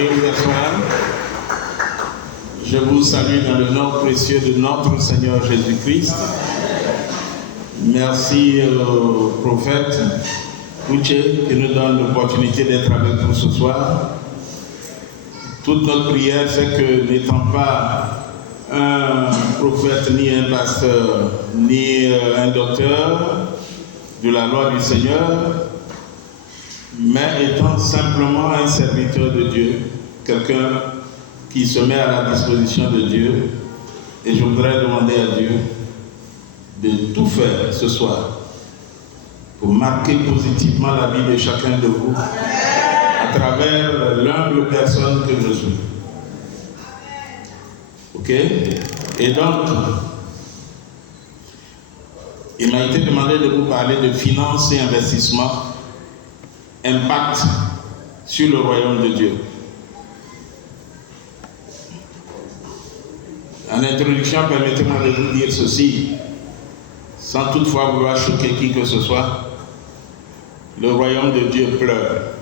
Allez vous asseoir. Je vous salue dans le nom précieux de notre Seigneur Jésus-Christ. Merci au prophète Kouché qui nous donne l'opportunité d'être avec vous ce soir. Toute notre prière, c'est que n'étant pas un prophète, ni un pasteur, ni un docteur de la loi du Seigneur, mais étant simplement un serviteur de Dieu, quelqu'un qui se met à la disposition de Dieu. Et je voudrais demander à Dieu de tout faire ce soir pour marquer positivement la vie de chacun de vous à travers l'humble personne que je suis. Ok? Et donc, il m'a été demandé de vous parler de finances et investissement, impact sur le royaume de Dieu. En introduction, permettez-moi de vous dire ceci, sans toutefois vouloir choquer qui que ce soit. Le royaume de Dieu pleure.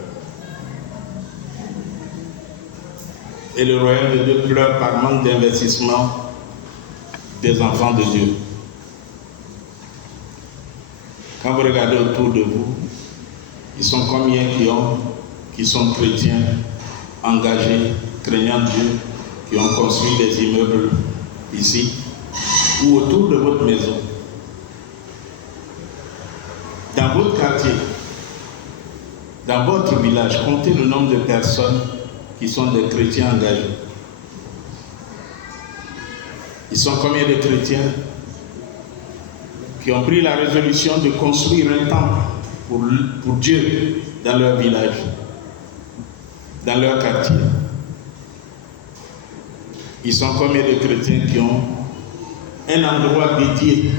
Et le royaume de Dieu pleure par manque d'investissement des enfants de Dieu. Quand vous regardez autour de vous, ils sont combien qui sont chrétiens, engagés, craignant Dieu, qui ont construit des immeubles ici ou autour de votre maison, dans votre quartier, dans votre village. Comptez le nombre de personnes qui sont des chrétiens engagés. Ils sont combien de chrétiens qui ont pris la résolution de construire un temple pour Dieu dans leur village, dans leur quartier? Ils sont combien de chrétiens qui ont un endroit dédié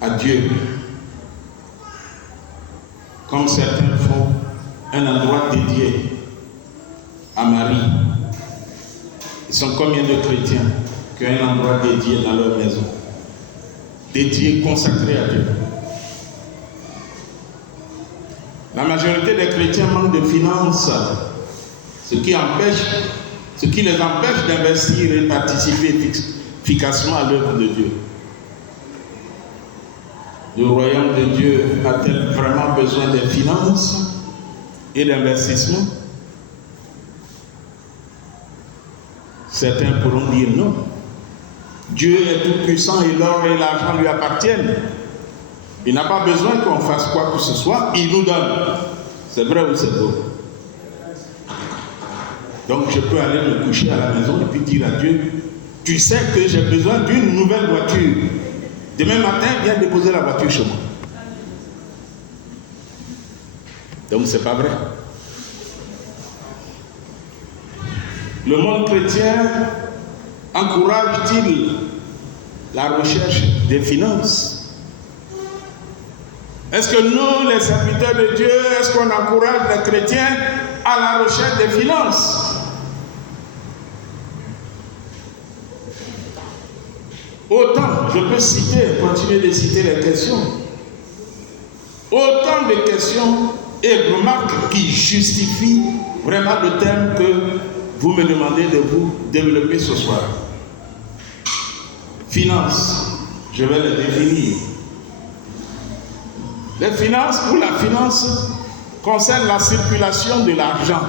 à Dieu, comme certains font un endroit dédié à Marie? Ils sont combien de chrétiens qui ont un endroit dédié dans leur maison, dédié, consacré à Dieu? La majorité des chrétiens manquent de finances, ce qui les empêche d'investir et participer efficacement à l'œuvre de Dieu. Le royaume de Dieu a-t-il vraiment besoin de finances et d'investissement? Certains pourront dire non. Dieu est tout puissant et l'or et l'argent lui appartiennent. Il n'a pas besoin qu'on fasse quoi que ce soit, il nous donne. C'est vrai ou c'est faux? Donc je peux aller me coucher à la maison et puis dire à Dieu, tu sais que j'ai besoin d'une nouvelle voiture. Demain matin, viens déposer la voiture chez moi. Donc c'est pas vrai. Le monde chrétien encourage-t-il la recherche des finances? Est-ce que nous, les serviteurs de Dieu, est-ce qu'on encourage les chrétiens à la recherche des finances? Autant, je peux continuer de citer les questions. Autant de questions et remarques qui justifient vraiment le thème que vous me demandez de vous développer ce soir. Finances, je vais les définir. Les finances ou la finance concerne la circulation de l'argent,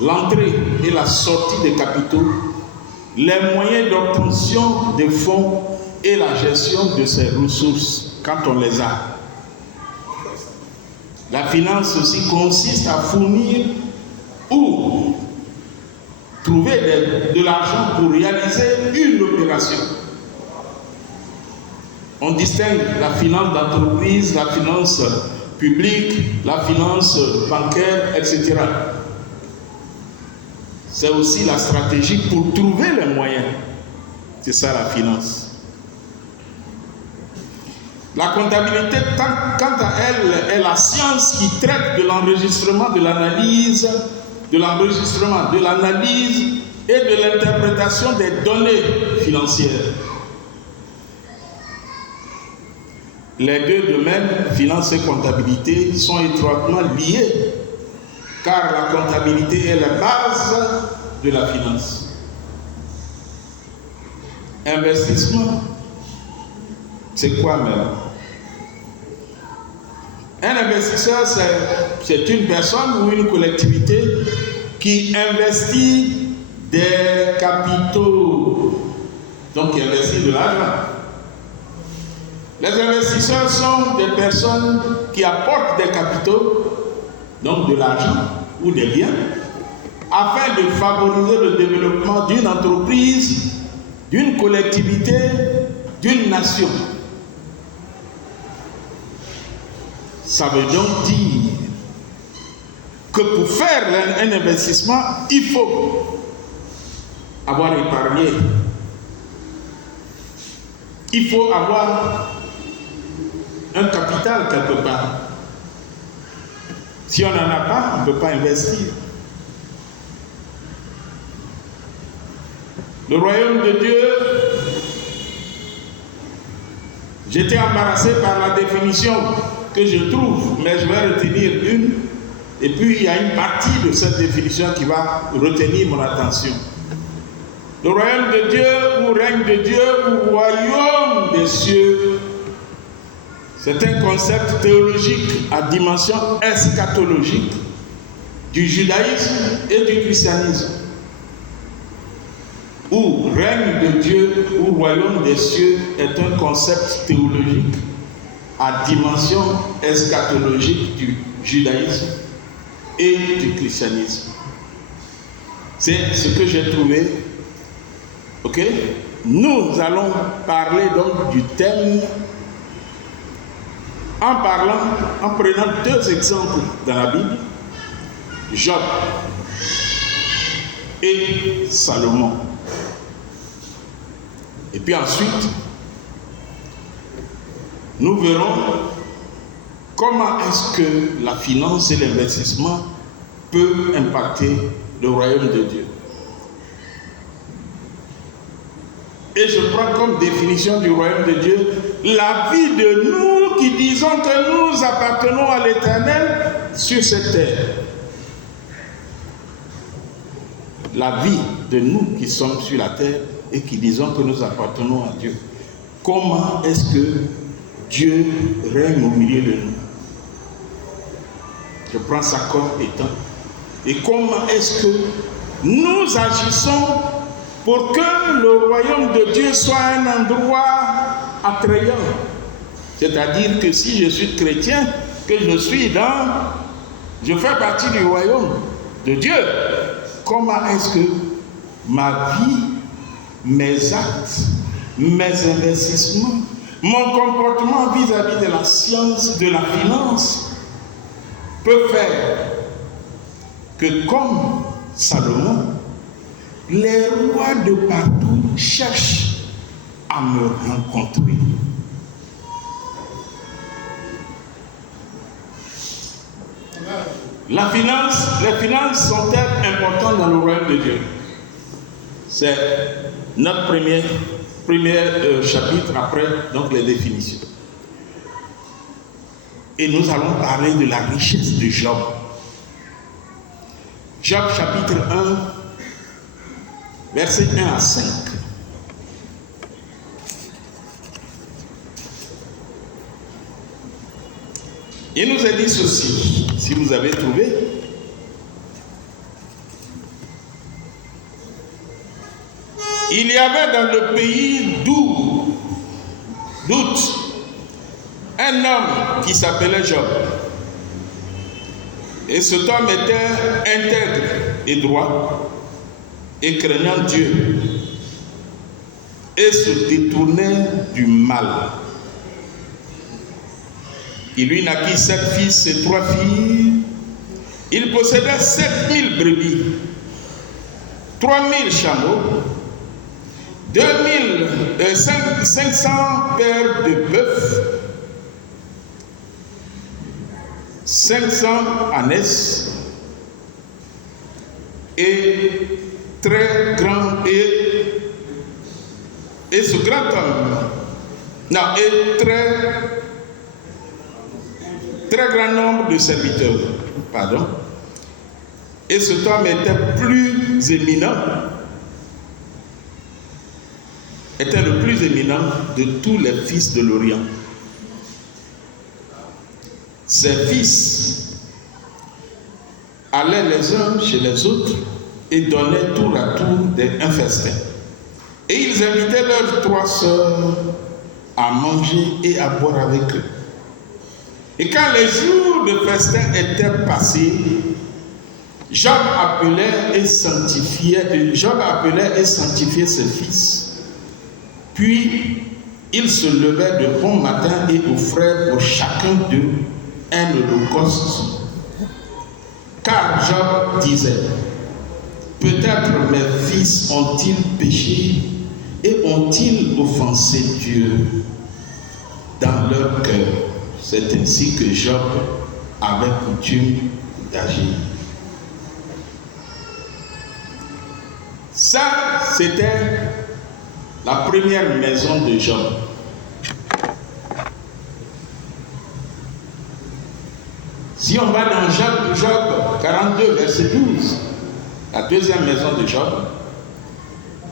l'entrée et la sortie des capitaux, les moyens d'obtention des fonds et la gestion de ces ressources quand on les a. La finance aussi consiste à fournir ou trouver de l'argent pour réaliser une opération. On distingue la finance d'entreprise, la finance publique, la finance bancaire, etc. C'est aussi la stratégie pour trouver les moyens. C'est ça la finance. La comptabilité, quant à elle, est la science qui traite de l'enregistrement, de l'analyse, et de l'interprétation des données financières. Les deux domaines, finance et comptabilité, sont étroitement liés, car la comptabilité est la base de la finance. Investissement, c'est quoi même? Un investisseur, c'est une personne ou une collectivité qui investit des capitaux, donc qui investit de l'argent. Les investisseurs sont des personnes qui apportent des capitaux, donc de l'argent ou des biens, afin de favoriser le développement d'une entreprise, d'une collectivité, d'une nation. Ça veut donc dire que pour faire un investissement, il faut avoir épargné. Il faut avoir un capital quelque part. Si on n'en a pas, on ne peut pas investir. Le royaume de Dieu, j'étais embarrassé par la définition que je trouve, mais je vais retenir une, et puis il y a une partie de cette définition qui va retenir mon attention. Le royaume de Dieu, ou règne de Dieu, ou royaume des cieux, c'est un concept théologique à dimension eschatologique du judaïsme et du christianisme. Ou règne de Dieu, ou royaume des cieux est un concept théologique à dimension eschatologique du judaïsme et du christianisme. C'est ce que j'ai trouvé. Ok? Nous allons parler donc du thème en prenant deux exemples dans la Bible, Job et Salomon. Et puis ensuite, nous verrons comment est-ce que la finance et l'investissement peuvent impacter le royaume de Dieu. Et je prends comme définition du royaume de Dieu la vie de nous qui disons que nous appartenons à l'Éternel sur cette terre. La vie de nous qui sommes sur la terre et qui disons que nous appartenons à Dieu. Comment est-ce que Dieu règne au milieu de nous? Je prends ça comme étant. Et comment est-ce que nous agissons pour que le royaume de Dieu soit un endroit attrayant? C'est-à-dire que si je suis chrétien, que je fais partie du royaume de Dieu, comment est-ce que ma vie, mes actes, mes investissements, mon comportement vis-à-vis de la science, de la finance, peut faire que, comme Salomon, les rois de partout cherchent à me rencontrer. Les finances sont-elles importantes dans le royaume de Dieu? C'est notre premier chapitre après donc les définitions. Et nous allons parler de la richesse de Job. Job chapitre 1, versets 1 à 5. Il nous a dit ceci, si vous avez trouvé. Il y avait dans le pays d'Out un homme qui s'appelait Job. Et cet homme était intègre et droit et craignant Dieu et se détournait du mal. Il lui naquit 7 fils et 3 filles. Il possédait 7000 brebis, 3000 chameaux, 500 paires de bœufs, 500 ânesses et très grand et ce grand homme et très grand nombre de serviteurs. Et cet homme était plus éminent, était le plus éminent de tous les fils de l'Orient. Ses fils allaient les uns chez les autres et donnaient tour à tour un festin. Et ils invitaient leurs 3 sœurs à manger et à boire avec eux. Et quand les jours de festin étaient passés, Job appelait et sanctifiait ses fils. Puis il se levait de bon matin et offrait pour chacun d'eux un holocauste. Car Job disait, peut-être mes fils ont-ils péché et ont-ils offensé Dieu dans leur cœur. C'est ainsi que Job avait coutume d'agir. Ça, c'était la première maison de Job. Si on va dans Job 42, verset 12, la deuxième maison de Job,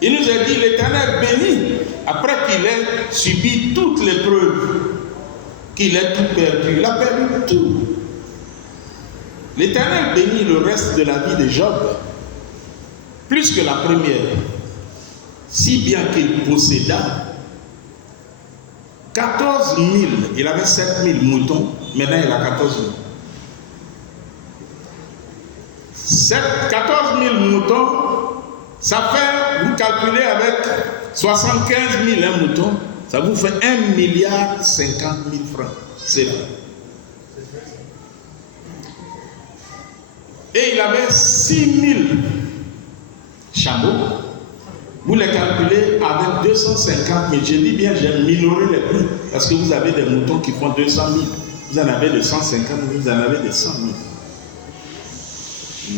il nous a dit, l'Éternel bénit, après qu'il ait subi toutes les preuves, qu'il ait tout perdu. Il a perdu tout. L'Éternel bénit le reste de la vie de Job, plus que la première, si bien qu'il posséda 14 000, il avait 7 000 moutons, maintenant il a 14 000. 14 000 moutons, ça fait, vous calculez avec 75 000 un mouton, ça vous fait 1,50 milliard francs. C'est là. Et il avait 6 000 chameaux. Vous les calculez avec 250 000. Je dis bien, j'ai minoré les prix parce que vous avez des moutons qui font 200 000. Vous en avez de 150 000, vous en avez de 100 000.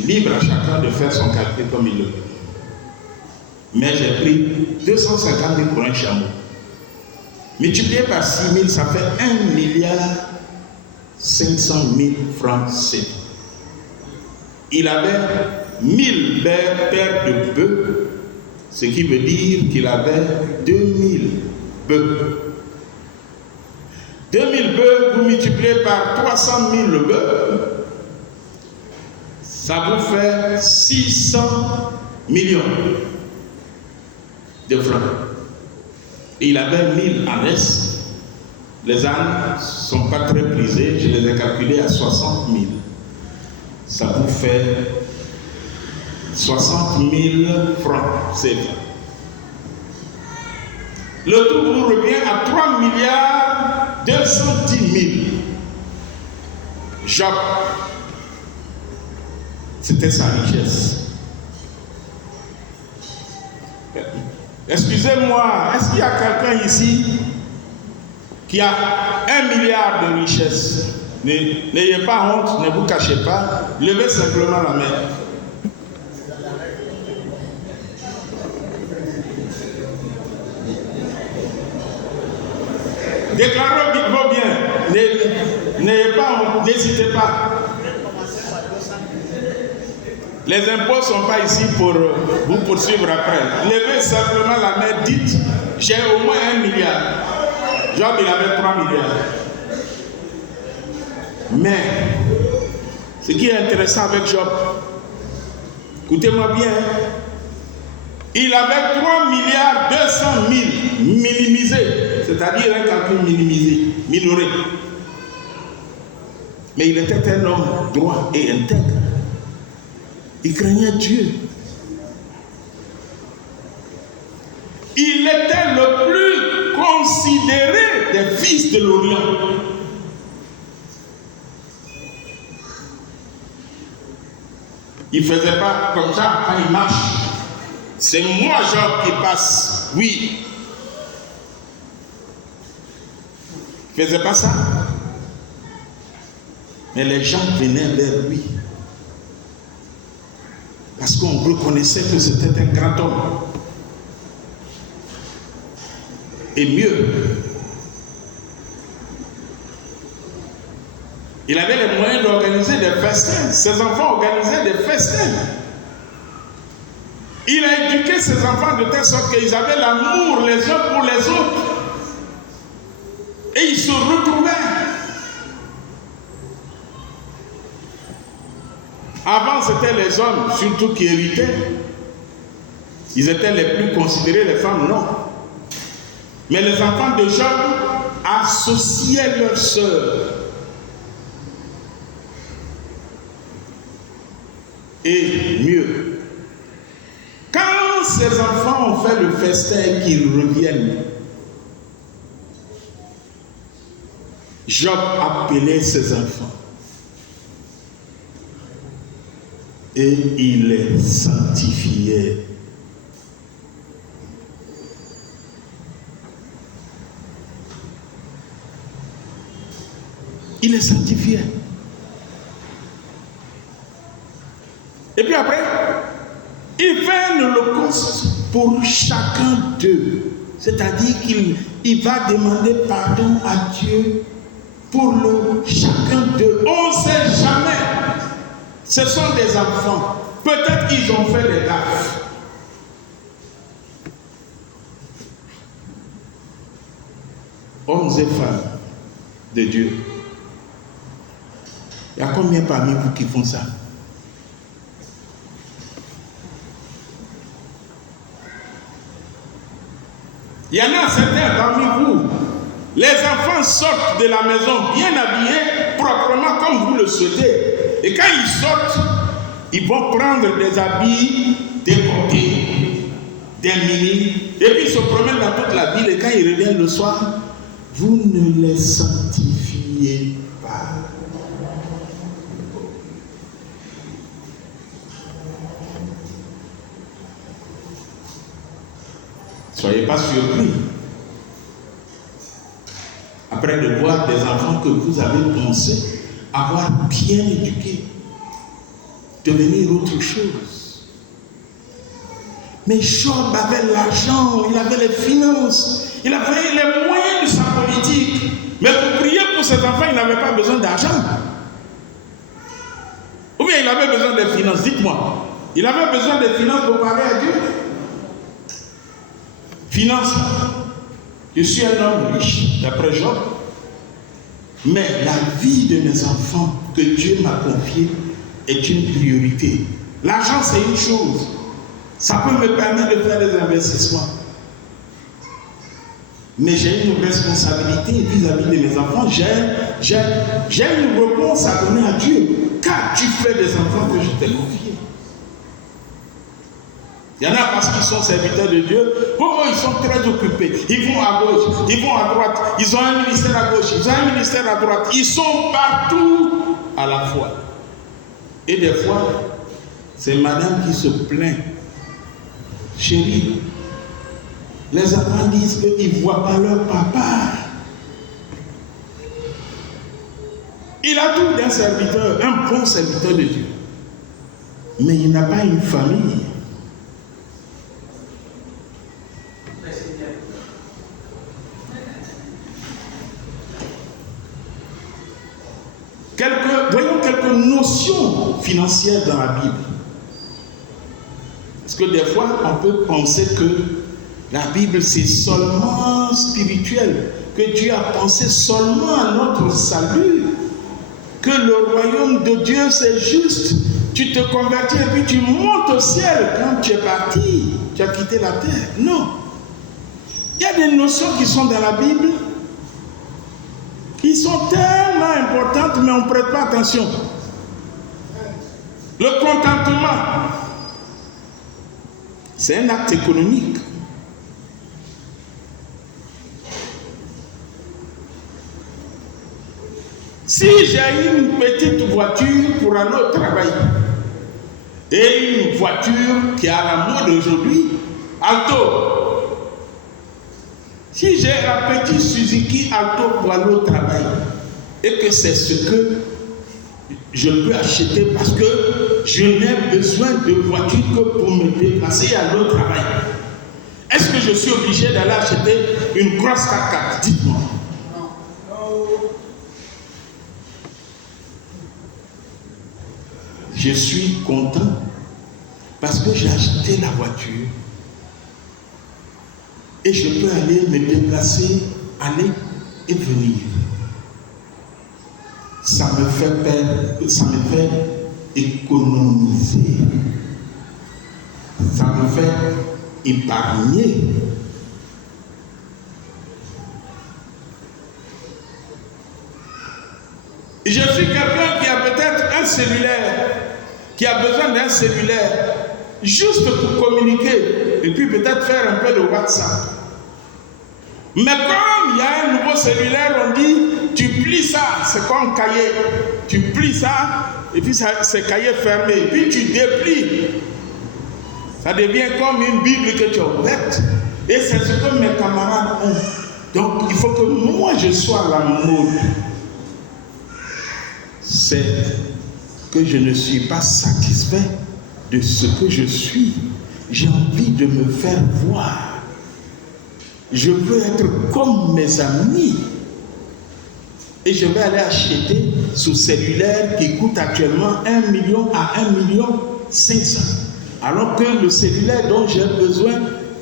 Libre à chacun de faire son calcul comme il le veut. Mais j'ai pris 250 000 pour un chameau. Multiplié par 6 000, ça fait 1,5 milliard francs CFA. Il avait 1000 paires de bœufs, ce qui veut dire qu'il avait 2000 bœufs. 2000 bœufs, vous multipliez par 300 000 bœufs, ça vous fait 600 millions de francs. Et il avait 1000 ânes. Les ânes ne sont pas très prisés, je les ai calculés à 60 000. Ça vous fait 60 000 francs, c'est bien. Le tout vous revient à 3 milliards 210 000. Job, c'était sa richesse. Excusez-moi, est-ce qu'il y a quelqu'un ici qui a 1 milliard de richesse? N'ayez pas honte, ne vous cachez pas, levez simplement la main. Déclarez vos biens, n'ayez pas honte, n'hésitez pas. Les impôts ne sont pas ici pour vous poursuivre après. Levez simplement la main, dites, j'ai au moins 1 milliard. Job, il avait 3 milliards. Mais, ce qui est intéressant avec Job, écoutez-moi bien, il avait 3 milliards 200 000 minimisés, c'est-à-dire un calcul minimisé, minoré. Mais il était un homme droit et intègre. Il craignait Dieu. Il était le plus considéré des fils de l'Orient. Il ne faisait pas comme ça quand il marche. C'est moi, Job, qui passe. Oui. Il ne faisait pas ça. Mais les gens venaient vers lui. Parce qu'on reconnaissait que c'était un grand homme. Et mieux, il avait les moyens d'organiser des festins. Ses enfants organisaient des festins. Il a éduqué ses enfants de telle sorte qu'ils avaient l'amour les uns pour les autres. Et ils se retrouvaient. Avant, c'était les hommes surtout qui héritaient. Ils étaient les plus considérés, les femmes non. Mais les enfants de Job associaient leurs sœurs. Et mieux, quand ces enfants ont fait le festin et qu'ils reviennent, Job appelait ses enfants et il les sanctifiait. Il les sanctifiait. Et puis après, il fait un holocauste pour chacun d'eux. C'est-à-dire qu'il va demander pardon à Dieu pour chacun d'eux. On ne sait jamais. Ce sont des enfants. Peut-être qu'ils ont fait des gaffes. Hommes et femmes de Dieu. Il y a combien parmi vous qui font ça? Il y en a certains parmi vous. Les enfants sortent de la maison bien habillés, proprement comme vous le souhaitez. Et quand ils sortent, ils vont prendre des habits décotés, des mini, et puis ils se promènent dans toute la ville. Et quand ils reviennent le soir, vous ne les sanctifiez pas. Soyez pas surpris. Après de voir des enfants que vous avez pensé avoir bien éduqués, devenir autre chose. Mais Job avait l'argent, il avait les finances, il avait les moyens de sa politique. Mais pour prier pour ses enfants, il n'avait pas besoin d'argent. Ou bien il avait besoin des finances, dites-moi. Il avait besoin des finances pour parler à Dieu. Finance. Je suis un homme riche, d'après Job. Mais la vie de mes enfants que Dieu m'a confiée est une priorité. L'argent, c'est une chose. Ça peut me permettre de faire des investissements. Mais j'ai une responsabilité vis-à-vis de mes enfants. J'ai une réponse à donner à Dieu. Qu'as-tu fait des enfants que je t'ai confiés? Il y en a parce qu'ils sont serviteurs de Dieu. Oh, ils sont très occupés. Ils vont à gauche, ils vont à droite. Ils ont un ministère à gauche, ils ont un ministère à droite. Ils sont partout à la fois. Et des fois, c'est madame qui se plaint. Chérie, les enfants disent qu'ils ne voient pas leur papa. Il a tout d'un serviteur, un bon serviteur de Dieu. Mais il n'a pas une famille. Voyons quelques notions financières dans la Bible. Parce que des fois, on peut penser que la Bible, c'est seulement spirituel, que Dieu a pensé seulement à notre salut, que le royaume de Dieu, c'est juste. Tu te convertis et puis tu montes au ciel quand tu es parti, tu as quitté la terre. Non. Il y a des notions qui sont dans la Bible qui sont tellement importantes, mais on ne prête pas attention. Le contentement, c'est un acte économique. Si j'ai une petite voiture pour aller au travail et une voiture qui est à la mode aujourd'hui, Alto. Si j'ai la petite Suzuki Alto pour aller au travail et que c'est ce que je peux acheter parce que je n'ai besoin de voiture que pour me déplacer et aller au travail, est-ce que je suis obligé d'aller acheter une grosse 4x4? Dites-moi. je suis content parce que j'ai acheté la voiture et je peux aller me déplacer, aller et venir. Ça me fait économiser. Ça me fait épargner. Je suis quelqu'un qui a peut-être un cellulaire, qui a besoin d'un cellulaire, juste pour communiquer, et puis peut-être faire un peu de WhatsApp. Mais comme il y a un nouveau cellulaire, on dit, tu plies ça, c'est comme cahier. Tu plies ça, et puis c'est cahier fermé, et puis tu déplies. Ça devient comme une Bible que tu as ouverte. Et c'est ce que mes camarades ont. Donc il faut que moi je sois à la mode. C'est que je ne suis pas satisfait de ce que je suis. J'ai envie de me faire voir. Je veux être comme mes amis. Et je vais aller acheter ce cellulaire qui coûte actuellement 1 million à 1,5 million. Alors que le cellulaire dont j'ai besoin,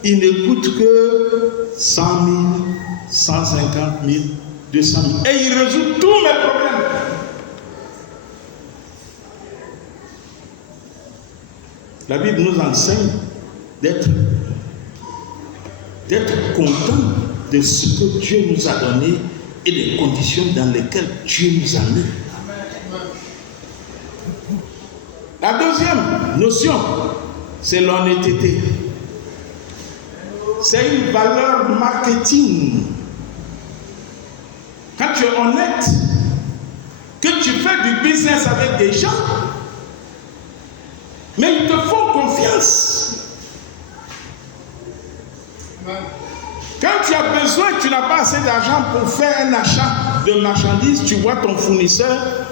il ne coûte que 100 000, 150 000, 200 000. Et il résout tous mes problèmes. La Bible nous enseigne d'être content de ce que Dieu nous a donné et des conditions dans lesquelles Dieu nous a mis. La deuxième notion, c'est l'honnêteté. C'est une valeur marketing. Quand tu es honnête, que tu fais du business avec des gens, mais ils te font confiance. Quand tu as besoin, tu n'as pas assez d'argent pour faire un achat de marchandises, tu vois ton fournisseur,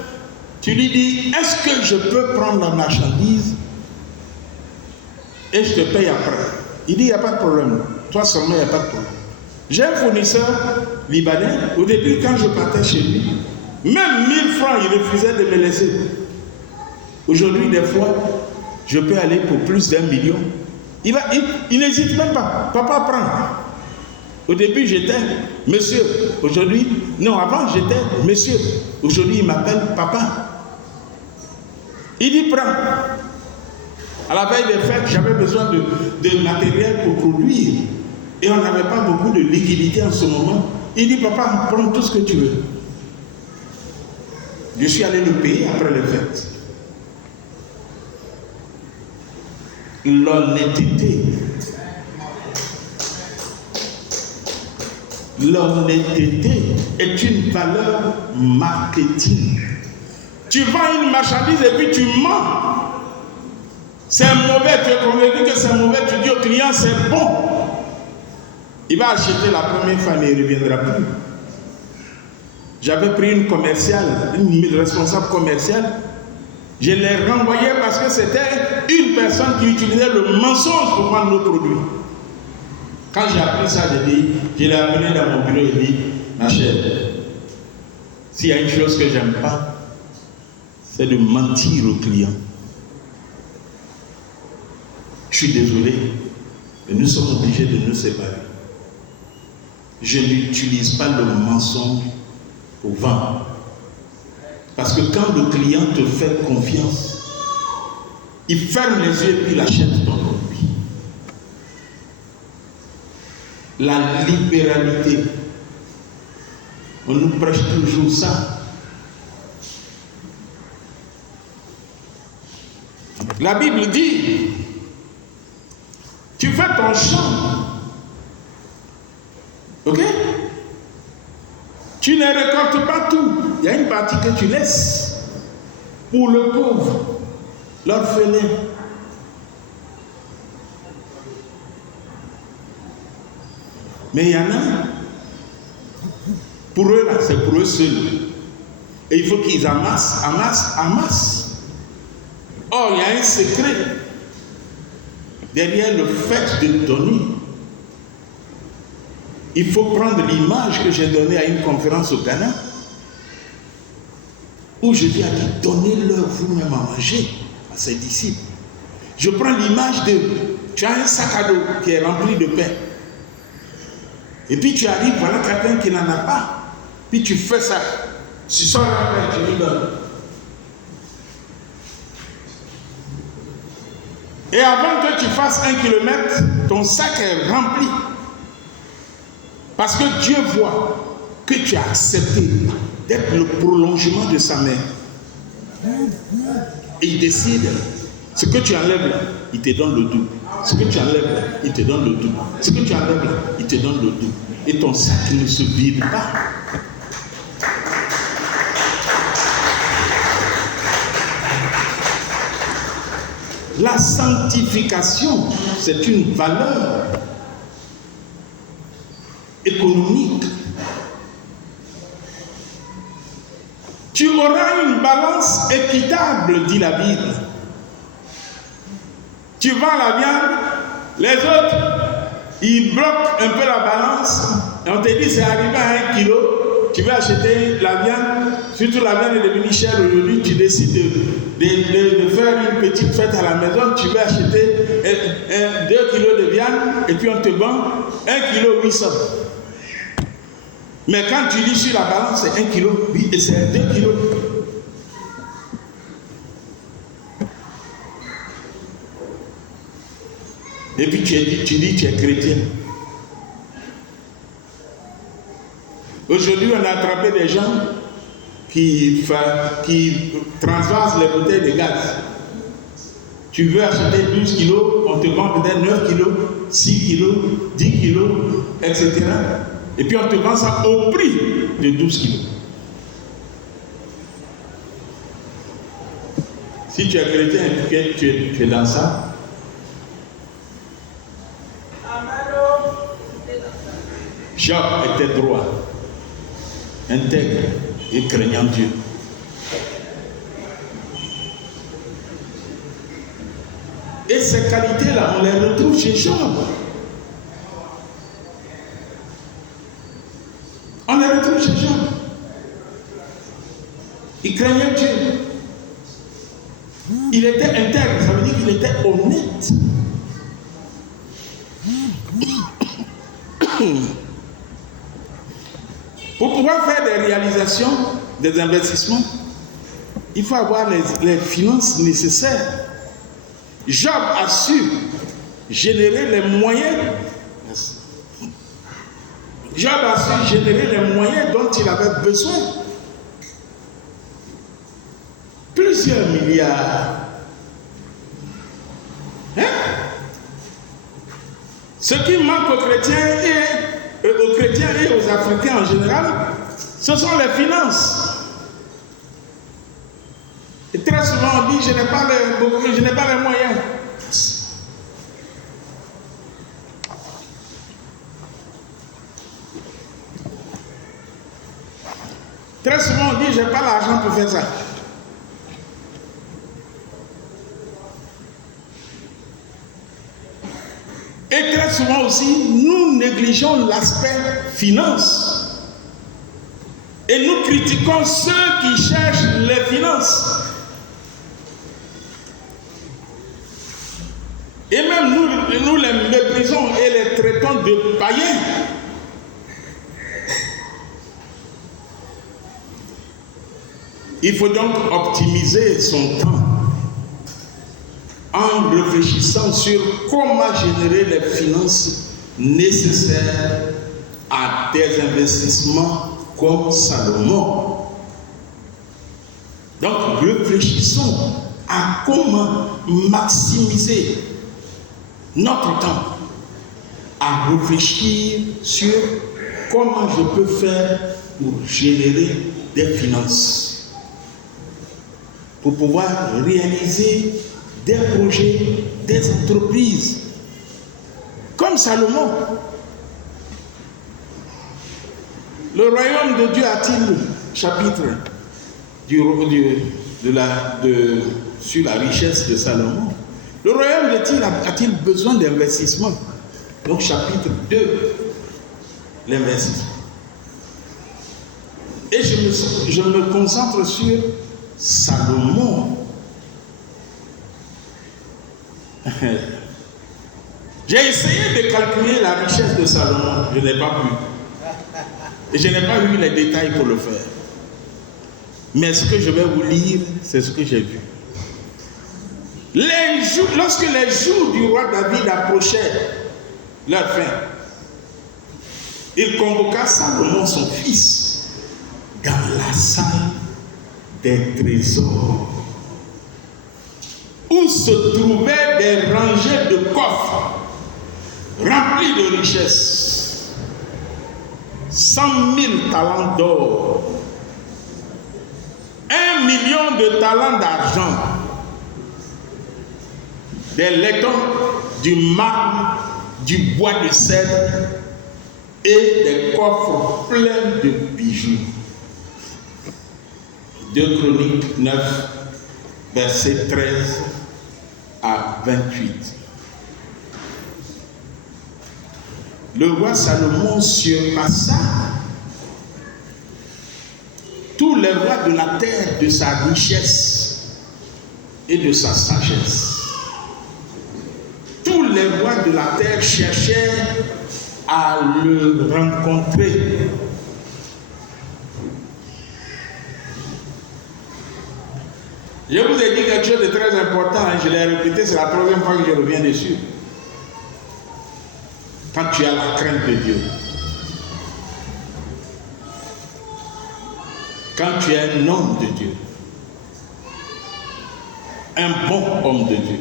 tu lui dis, est-ce que je peux prendre la marchandise et je te paye après? Il dit, il n'y a pas de problème. Toi seulement, il n'y a pas de problème. J'ai un fournisseur libanais. Au début, quand je partais chez lui, même 1000 francs, il refusait de me laisser. Aujourd'hui, des fois, je peux aller pour plus d'1 million. Il n'hésite même pas. Papa, prends. Au début, j'étais monsieur. Aujourd'hui, non, avant, j'étais monsieur. Aujourd'hui, il m'appelle papa. Il dit, prends. À la veille des fêtes, j'avais besoin de matériel pour produire. Et on n'avait pas beaucoup de liquidité en ce moment. Il dit, papa, prends tout ce que tu veux. Je suis allé le payer après les fêtes. L'honnêteté. L'honnêteté est une valeur marketing. Tu vends une marchandise et puis tu mens. C'est mauvais, tu es convaincu que c'est mauvais, tu dis au client c'est bon. Il va acheter la première fois mais il ne reviendra plus. J'avais pris une commerciale, une responsable commerciale. Je l'ai renvoyée parce que c'était une personne qui utilisait le mensonge pour vendre nos produits. Quand j'ai appris ça, je l'ai appelé dans mon bureau et dit, ma chère, s'il y a une chose que j'aime pas, c'est de mentir aux clients. Je suis désolé, mais nous sommes obligés de nous séparer. Je n'utilise pas le mensonge pour vendre. Parce que quand le client te fait confiance, il ferme les yeux et puis il achète ton produit. La libéralité. On nous prêche toujours ça. La Bible dit, tu fais ton champ. Ok? Tu ne récoltes pas tout. Il y a une partie que tu laisses pour le pauvre, l'orphelin. Mais il y en a, pour eux là, c'est pour eux seuls. Et il faut qu'ils amassent. Or, il y a un secret derrière le fait de donner. Il faut prendre l'image que j'ai donnée à une conférence au Ghana, où je dis à dire, donnez-leur vous-même à manger à ses disciples. Je prends l'image de, tu as un sac à dos qui est rempli de pain. Et puis tu arrives, voilà quelqu'un qui n'en a pas. Puis tu fais ça. Tu sors un pain, tu lui donnes. Et avant que tu fasses 1 kilomètre, ton sac est rempli. Parce que Dieu voit que tu as accepté d'être le prolongement de sa main. Et il décide, ce que tu enlèves là, il te donne le double. Ce que tu enlèves là, il te donne le double. Ce que tu enlèves là, il te donne le double. Et ton sac ne se vide pas. La sanctification, c'est une valeur économique. Tu auras une balance équitable, dit la Bible. Tu vends la viande, les autres, ils bloquent un peu la balance, et on te dit c'est arrivé à 1 kilo, tu veux acheter la viande, surtout la viande est devenue chère aujourd'hui, tu décides de faire une petite fête à la maison, tu veux acheter 2 kilos de viande, et puis on te vend 1 kilo 800. Mais quand tu lis sur la balance, c'est 1 kilo, oui, et c'est 2 kilos. Et puis tu dis tu es chrétien. Aujourd'hui, on a attrapé des gens qui transvasent les bouteilles de gaz. Tu veux acheter 12 kilos, on te vend peut-être 9 kilos, 6 kilos, 10 kilos, etc. Et puis on te vend ça au prix de 12 kilos. Si tu es chrétien et que tu es dans ça, Job était droit, intègre et craignant Dieu. Et ces qualités-là, on les retrouve chez Job. On les retrouve chez Job. Il craignait Dieu. Il était intègre, ça veut dire qu'il était honnête. Pour pouvoir faire des réalisations, des investissements, il faut avoir les finances nécessaires. Job a su générer les moyens. Job a su générer les moyens dont il avait besoin. Plusieurs milliards. Hein? Ce qui manque aux chrétiens et aux Africains en général, ce sont les finances. Et très souvent on dit je n'ai pas les moyens. Très souvent on dit je n'ai pas l'argent pour faire ça. Et très souvent aussi, nous négligeons l'aspect finance. Et nous critiquons ceux qui cherchent les finances. Et même nous les méprisons et les traitons de païens. Il faut donc optimiser son temps en réfléchissant sur comment générer les finances nécessaires à des investissements comme Salomon. Donc réfléchissons à comment maximiser notre temps, à réfléchir sur comment je peux faire pour générer des finances, pour pouvoir réaliser des projets, des entreprises, comme Salomon. Le royaume de Dieu a-t-il, chapitre sur la richesse de Salomon, le royaume de Dieu a-t-il besoin d'investissement? Donc chapitre 2, l'investissement. Et je me concentre sur Salomon. J'ai essayé de calculer la richesse de Salomon, je n'ai pas pu. Et je n'ai pas eu les détails pour le faire. Mais ce que je vais vous lire, c'est ce que j'ai vu. Lorsque les jours du roi David approchaient leur fin, il convoqua Salomon, son fils, dans la salle des trésors, où se trouvaient des rangées de coffres remplis de richesses, 100 000 talents d'or, 1 million de talents d'argent, des laietons, du marbre, du bois de cèdre et des coffres pleins de bijoux. 2 Chroniques 9, versets 13 à 28. Le roi Salomon surpassa tous les rois de la terre de sa richesse et de sa sagesse. Tous les rois de la terre cherchaient à le rencontrer. Je vous ai dit quelque chose de très important, hein, je l'ai répété, c'est la troisième fois que je reviens dessus. Quand tu as la crainte de Dieu, quand tu es un homme de Dieu, un bon homme de Dieu,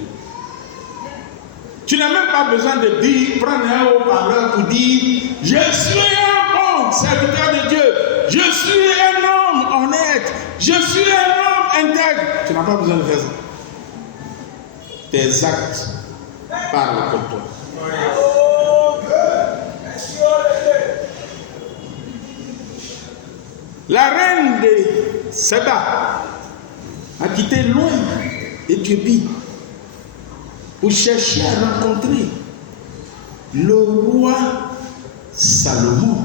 tu n'as même pas besoin de dire, prendre un haut-parleur pour dire, je suis un bon serviteur de Dieu, je suis un homme honnête, je suis un homme intègre. Tu n'as pas besoin de faire ça. Tes actes parlent pour toi. La reine de Séba a quitté loin Éthiopie pour chercher à rencontrer le roi Salomon.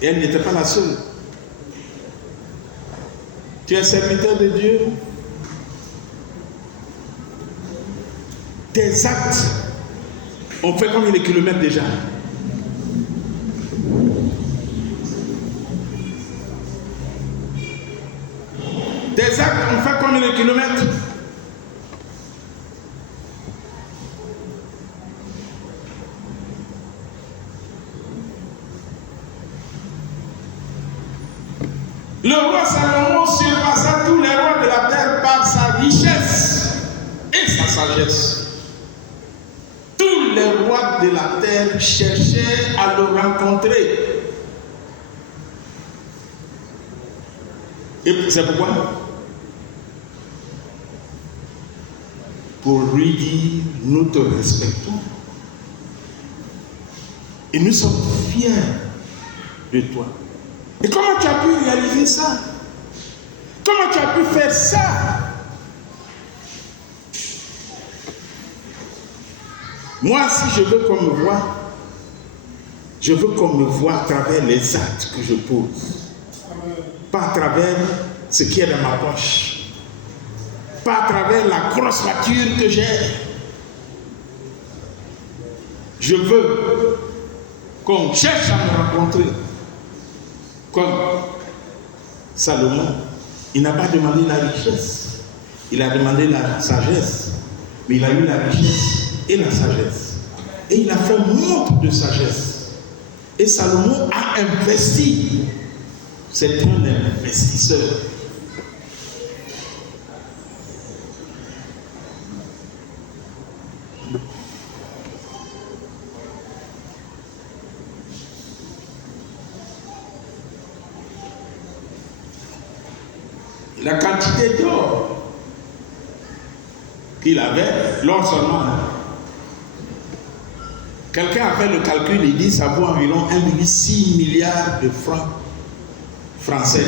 Et elle n'était pas la seule. Tu es serviteur de Dieu. Tes actes ont fait combien de kilomètres déjà? Tes actes ont fait combien de kilomètres? Le roi Salomon surpassa tous les rois de la terre par sa richesse et sa sagesse. Tous les rois de la terre cherchaient à le rencontrer. Et c'est pourquoi? Pour lui dire, nous te respectons. Et nous sommes fiers de toi. Et comment tu as pu réaliser ça? Comment tu as pu faire ça? Moi, si je veux qu'on me voie, je veux qu'on me voie à travers les actes que je pose. Pas à travers ce qui est dans ma poche. Pas à travers la grosse voiture que j'ai. Je veux qu'on cherche à me rencontrer. Comme Salomon, il n'a pas demandé la richesse, il a demandé la sagesse, mais il a eu la richesse et la sagesse. Et il a fait montre de sagesse. Et Salomon a investi. C'est un investisseur. La quantité d'or qu'il avait, l'or seulement. Quelqu'un a fait le calcul, il dit ça vaut environ 1,6 milliard de francs français,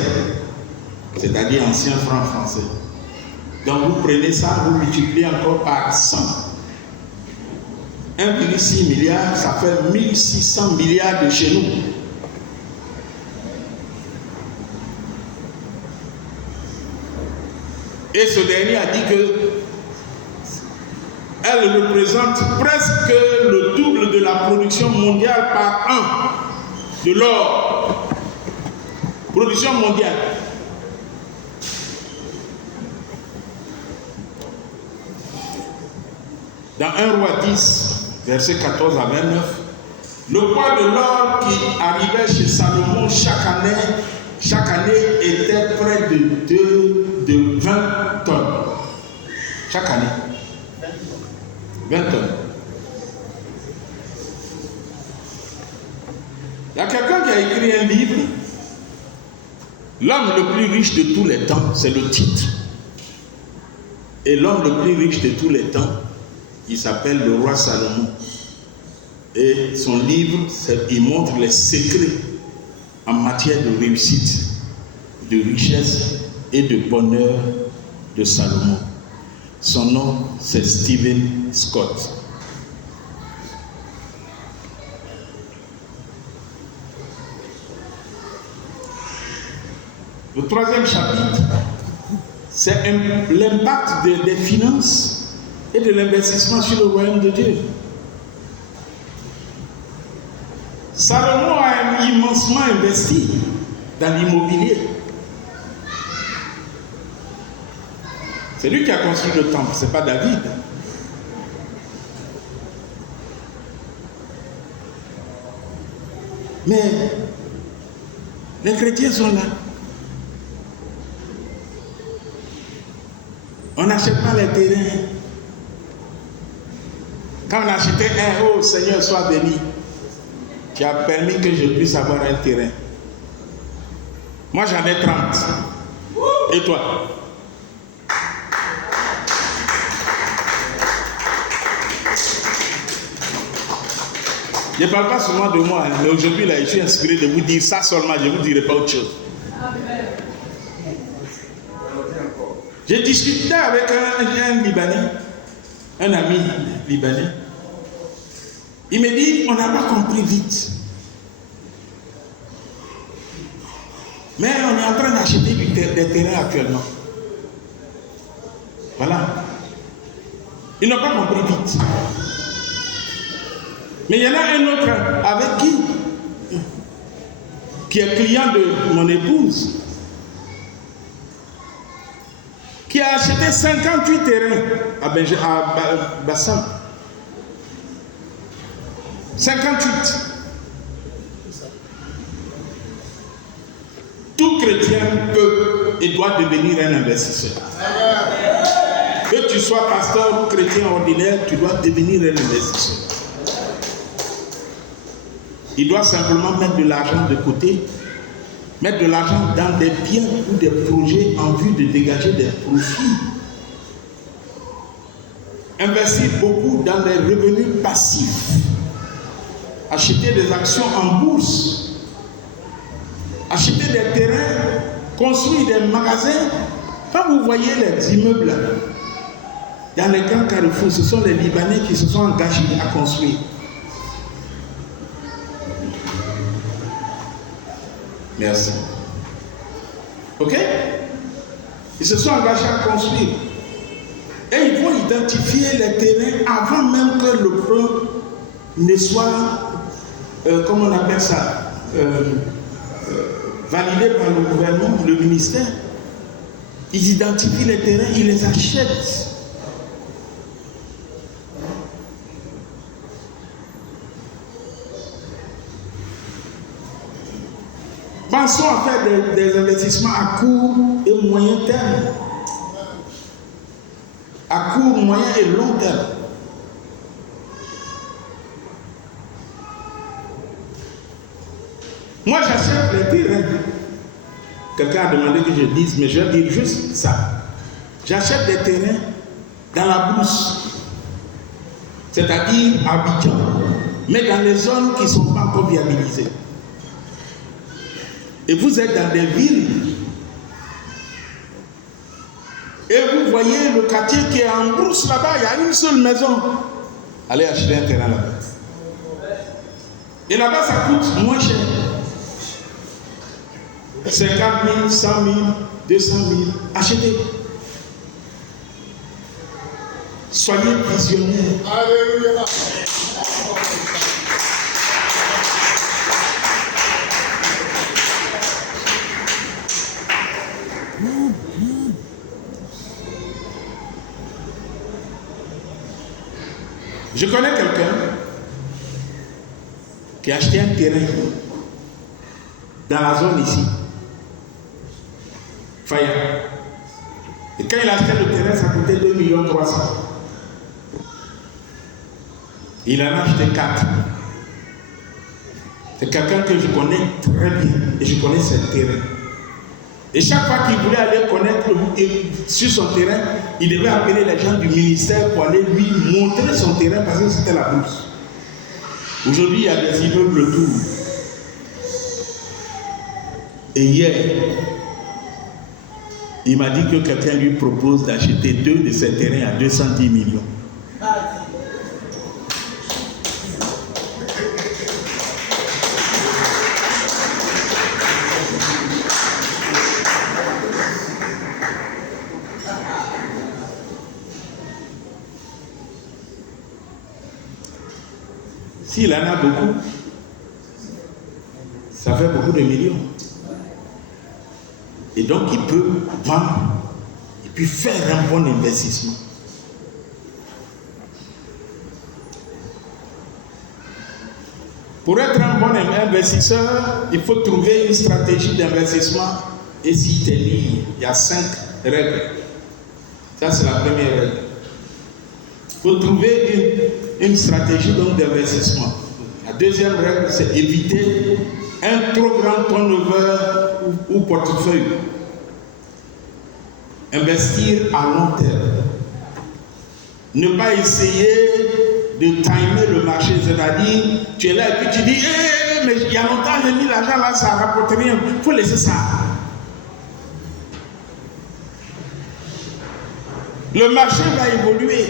c'est-à-dire anciens francs français. Donc vous prenez ça, vous multipliez encore par 100. 1,6 milliard, ça fait 1600 milliards de chez nous. Et ce dernier a dit que elle représente presque le double de la production mondiale par an de l'or. Production mondiale. Dans 1 Roi 10, versets 14 à 29, le poids de l'or qui arrivait chez Salomon chaque année était près de 20 tonnes. Chaque année. 20 tonnes. Il y a quelqu'un qui a écrit un livre, L'homme le plus riche de tous les temps, c'est le titre. Et l'homme le plus riche de tous les temps, il s'appelle le roi Salomon. Et son livre, il montre les secrets en matière de réussite, de richesse et de bonheur de Salomon. Son nom, c'est Stephen Scott. Le troisième chapitre, c'est l'impact des finances et de l'investissement sur le royaume de Dieu. Salomon a immensement investi dans l'immobilier. C'est lui qui a construit le temple, ce n'est pas David. Mais les chrétiens sont là. On n'achète pas les terrains. Quand on achetait un, oh Seigneur, sois béni. Tu as permis que je puisse avoir un terrain. Moi j'en ai 30. Et toi? Je ne parle pas souvent de moi, mais aujourd'hui là, je suis inspiré de vous dire ça seulement, je ne vous dirai pas autre chose. J'ai discuté avec un Libanais, un ami libanais. Il me dit, on n'a pas compris vite. Mais on est en train d'acheter des terrains actuellement. Voilà. Ils n'ont pas compris vite. Mais il y en a un autre avec qui est client de mon épouse, qui a acheté 58 terrains à Bassam. 58. Tout chrétien peut et doit devenir un investisseur. Que tu sois pasteur ou chrétien ordinaire, tu dois devenir un investisseur. Il doit simplement mettre de l'argent de côté, mettre de l'argent dans des biens ou des projets en vue de dégager des profits. Investir beaucoup dans des revenus passifs. Acheter des actions en bourse. Acheter des terrains, construire des magasins. Quand vous voyez les immeubles dans les grands carrefours, ce sont les Libanais qui se sont engagés à construire. Merci. Ok? Ils se sont engagés à construire. Et ils vont identifier les terrains avant même que le plan ne soit, comment on appelle ça, validé par le gouvernement, le ministère. Ils identifient les terrains, ils les achètent. Pensons à faire des investissements à court et moyen terme. À court, moyen et long terme. Moi, j'achète les terrains. Quelqu'un a demandé que je dise, mais je vais dire juste ça. J'achète des terrains dans la brousse, c'est-à-dire à Abidjan, mais dans les zones qui ne sont pas encore viabilisées. Et vous êtes dans des villes et vous voyez le quartier qui est en brousse là-bas, il y a une seule maison. Allez acheter un terrain là-bas. Et là-bas, ça coûte moins cher. 50 000, 100 000, 200 000. Achetez. Soyez visionnaires. Alléluia. Je connais quelqu'un qui a acheté un terrain dans la zone ici, Faya. Et quand il a acheté le terrain, ça coûtait 2,3 millions. Il en a acheté 4. C'est quelqu'un que je connais très bien et je connais ce terrain. Et chaque fois qu'il voulait aller connaître sur son terrain, il devait appeler les gens du ministère pour aller lui montrer son terrain parce que c'était la bourse. Aujourd'hui, il y a des immeubles autour. Et hier, il m'a dit que quelqu'un lui propose d'acheter 2 de ces terrains à 210 millions. S'il en a beaucoup, ça fait beaucoup de millions. Et donc il peut vendre et puis faire un bon investissement. Pour être un bon investisseur, il faut trouver une stratégie d'investissement. Et si tu es libre, il y a 5 règles. Ça, c'est la première règle. Il faut trouver une stratégie d'investissement. La deuxième règle, c'est éviter un trop grand turnover ou portefeuille. Investir à long terme. Ne pas essayer de timer le marché, c'est-à-dire tu es là et puis tu dis mais il y a longtemps j'ai mis l'argent là, ça ne rapporte rien. Il faut laisser ça. Le marché va évoluer.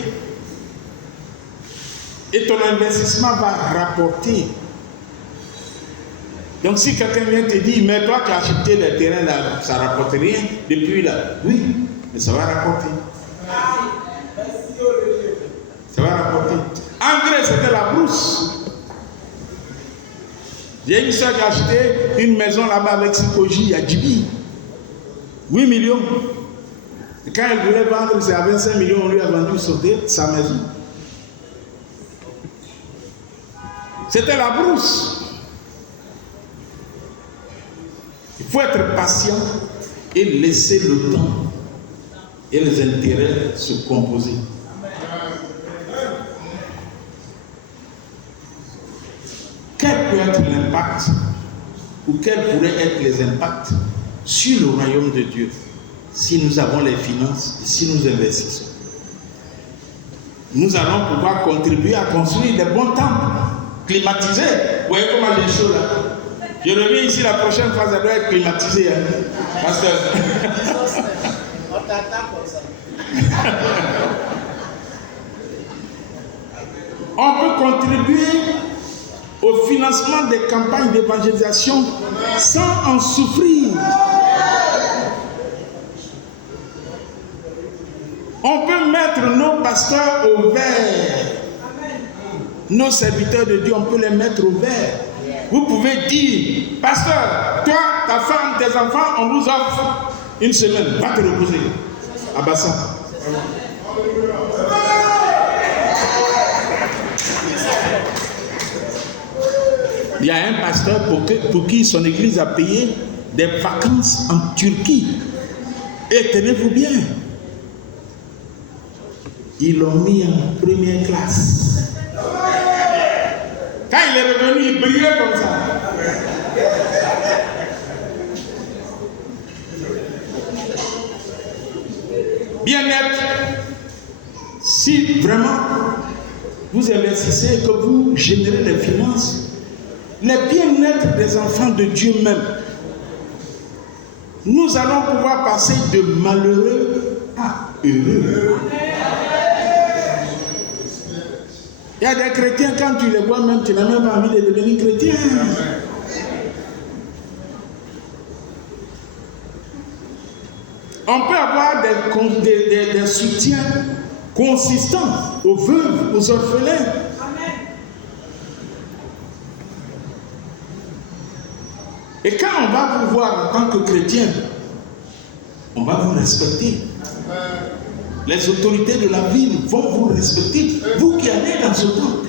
Et ton investissement va rapporter. Donc si quelqu'un vient te dire, mais toi tu as acheté le terrain là, ça ne rapporte rien depuis là. Oui, mais ça va rapporter. Ça va rapporter. Engrais, c'était la brousse. J'ai une soeur qui a acheté une maison là-bas avec Sikoji à Djibi. 8 millions. Et quand elle voulait vendre, c'est à 25 millions, on lui a vendu sa maison. C'était la brousse. Il faut être patient et laisser le temps et les intérêts se composer. Quel peut être l'impact ou quels pourraient être les impacts sur le royaume de Dieu si nous avons les finances et si nous investissons? Nous allons pouvoir contribuer à construire des bons temples climatisés. Vous voyez comment j'ai chaud là? Je reviens ici la prochaine fois, ça doit être climatisé. Hein? Pasteur. On t'attend comme ça. On peut contribuer au financement des campagnes d'évangélisation sans en souffrir. On peut mettre nos pasteurs au vert. Nos serviteurs de Dieu, on peut les mettre au vert. Vous pouvez dire, pasteur, toi, ta femme, tes enfants, on vous offre une semaine. Va te reposer à Bassan. Il y a un pasteur pour qui son église a payé des vacances en Turquie. Et tenez-vous bien, ils l'ont mis en première classe. Quand il est revenu, il brillait comme ça. Bien-être. Si vraiment vous investissez et que vous générez des finances, le bien-être des enfants de Dieu même, nous allons pouvoir passer de malheureux à heureux. Il y a des chrétiens, quand tu les vois même, tu n'as même pas envie de devenir chrétien. On peut avoir des soutiens consistant aux veuves, aux orphelins. Et quand on va vous voir en tant que chrétien, on va vous respecter. Les autorités de la ville vont vous respecter. Vous qui allez dans ce temple.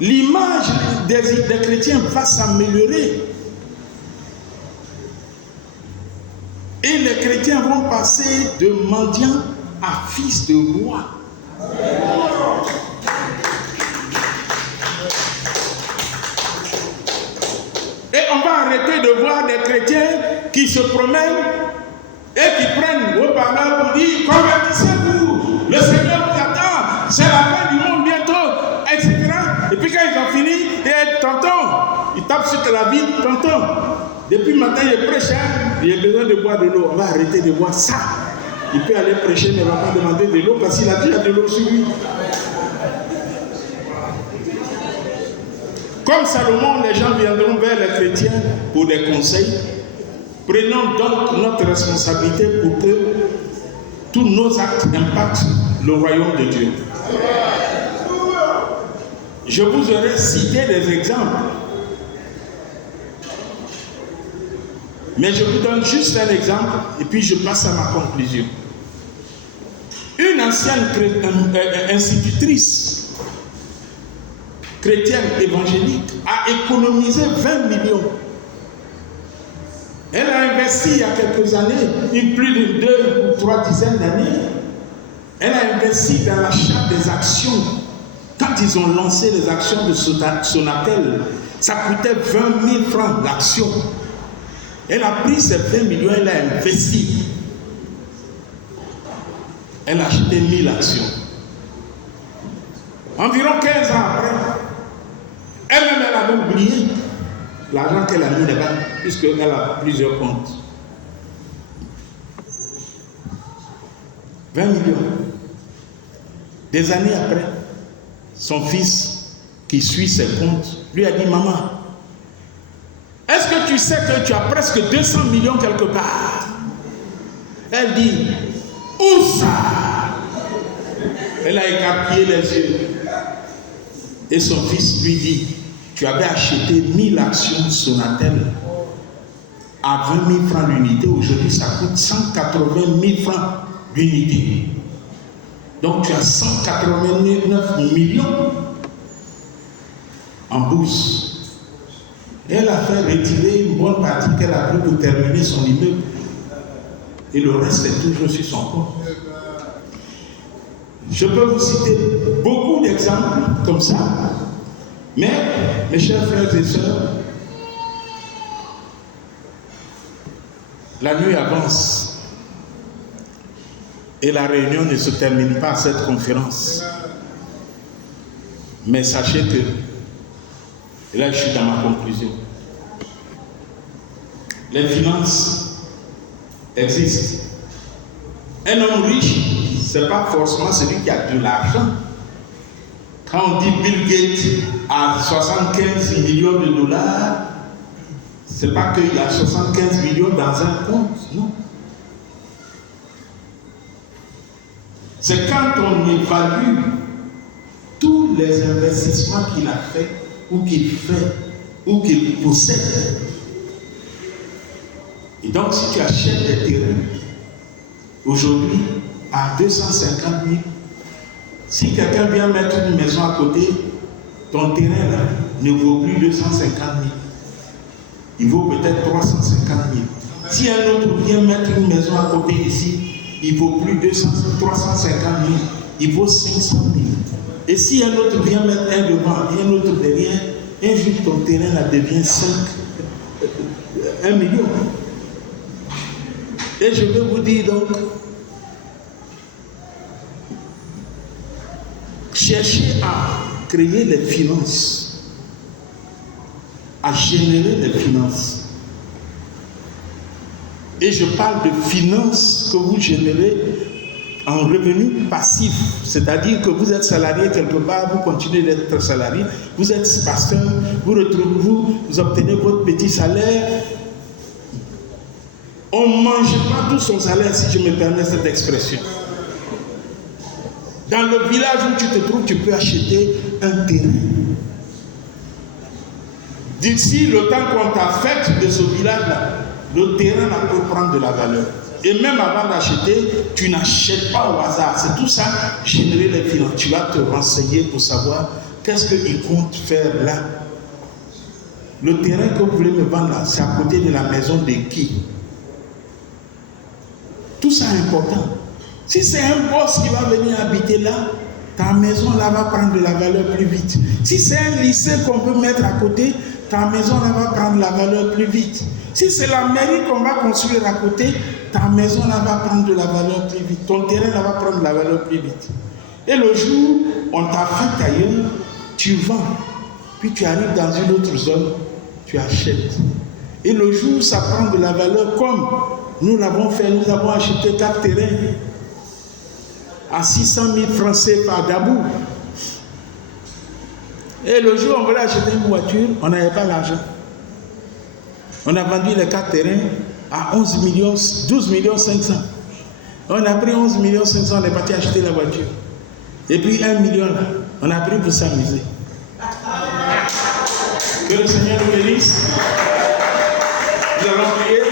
L'image des chrétiens va s'améliorer. Et les chrétiens vont passer de mendiants à fils de roi. Et on va arrêter de voir des chrétiens qui se promènent et qui prennent vos parents pour dire convertissez-vous, le Seigneur vous attend, c'est la fin du monde bientôt, etc. Et puis quand ils ont fini, et tonton, ils tapent sur la vie, tonton, depuis le matin il prêche, il a besoin de boire de l'eau, on va arrêter de boire ça. Il peut aller prêcher, mais il ne va pas demander de l'eau parce qu'il a déjà de l'eau sur lui. Comme Salomon, les gens viendront vers les chrétiens pour des conseils. Prenons donc notre responsabilité pour que tous nos actes impactent le royaume de Dieu. Je vous aurais cité des exemples. Mais je vous donne juste un exemple et puis je passe à ma conclusion. Une ancienne institutrice chrétienne évangélique a économisé 20 millions. Elle a investi il y a quelques années, plus de 2 ou 3 dizaines d'années, elle a investi dans l'achat des actions. Quand ils ont lancé les actions de Sonatel, ça coûtait 20 000 francs l'action. Elle a pris ces 20 millions, elle a investi. Elle a acheté 1000 actions. Environ 15 ans après, elle-même, elle avait oublié l'argent qu'elle a mis là-bas, puisqu'elle a plusieurs comptes. 20 millions. Des années après, son fils, qui suit ses comptes, lui a dit, maman, est-ce que tu sais que tu as presque 200 millions quelque part? Elle dit, où ça? Elle a écarquillé les yeux. Et son fils lui dit, tu avais acheté 1000 actions Sonatel à 20 000 francs l'unité. Aujourd'hui, ça coûte 180 000 francs l'unité. Donc, tu as 189 millions en bourse. Elle a fait retirer une bonne partie qu'elle a pris pour terminer son immeuble. Et le reste est toujours sur son compte. Je peux vous citer beaucoup d'exemples comme ça. Mais, mes chers frères et sœurs, la nuit avance. Et la réunion ne se termine pas à cette conférence. Mais sachez que, et là je suis dans ma conclusion, les finances existent. Un homme riche, ce n'est pas forcément celui qui a de l'argent. Quand on dit Bill Gates a 75 millions de dollars, ce n'est pas qu'il a 75 millions dans un compte, non. C'est quand on évalue tous les investissements qu'il a fait, ou qu'il fait, ou qu'il possède. Et donc, si tu achètes des terrains, aujourd'hui, à 250 000, si quelqu'un vient mettre une maison à côté, ton terrain là ne vaut plus 250 000. Il vaut peut-être 350 000. Si un autre vient mettre une maison à côté ici, il ne vaut plus 350 000. Il vaut 500 000. Et si un autre vient mettre un devant et un autre derrière, un jour ton terrain là devient 1 million. Et je vais vous dire donc, cherchez à créer les finances, à générer les finances. Et je parle de finances que vous générez en revenu passif, c'est-à-dire que vous êtes salarié quelque part, vous continuez d'être salarié, vous êtes pasteur, vous obtenez votre petit salaire, On ne mange pas tout son salaire, si je me permets cette expression. Dans le village où tu te trouves, tu peux acheter un terrain. D'ici le temps qu'on t'affecte de ce village-là, le terrain peut prendre de la valeur. Et même avant d'acheter, tu n'achètes pas au hasard. C'est tout ça, générer les finances. Tu vas te renseigner pour savoir qu'est-ce qu'il compte faire là. Le terrain que vous voulez me vendre là, c'est à côté de la maison de qui? Tout ça est important. Si c'est un boss qui va venir habiter là, ta maison là va prendre de la valeur plus vite. Si c'est un lycée qu'on peut mettre à côté, ta maison là va prendre la valeur plus vite. Si c'est la mairie qu'on va construire à côté, ta maison là va prendre de la valeur plus vite. Ton terrain là va prendre de la valeur plus vite. Et le jour où on t'affecte ailleurs, tu vends. Puis tu arrives dans une autre zone, tu achètes. Et le jour où ça prend de la valeur, comme nous l'avons fait, nous avons acheté 4 terrains à 600 000 francs CFA d'Abou. Et le jour où on voulait acheter une voiture, on n'avait pas l'argent. On a vendu les 4 terrains à 12 millions 500. On a pris 11 millions 500, on est parti acheter la voiture. Et puis 1 million là, on a pris pour s'amuser. Que le Seigneur nous bénisse. Nous allons prier.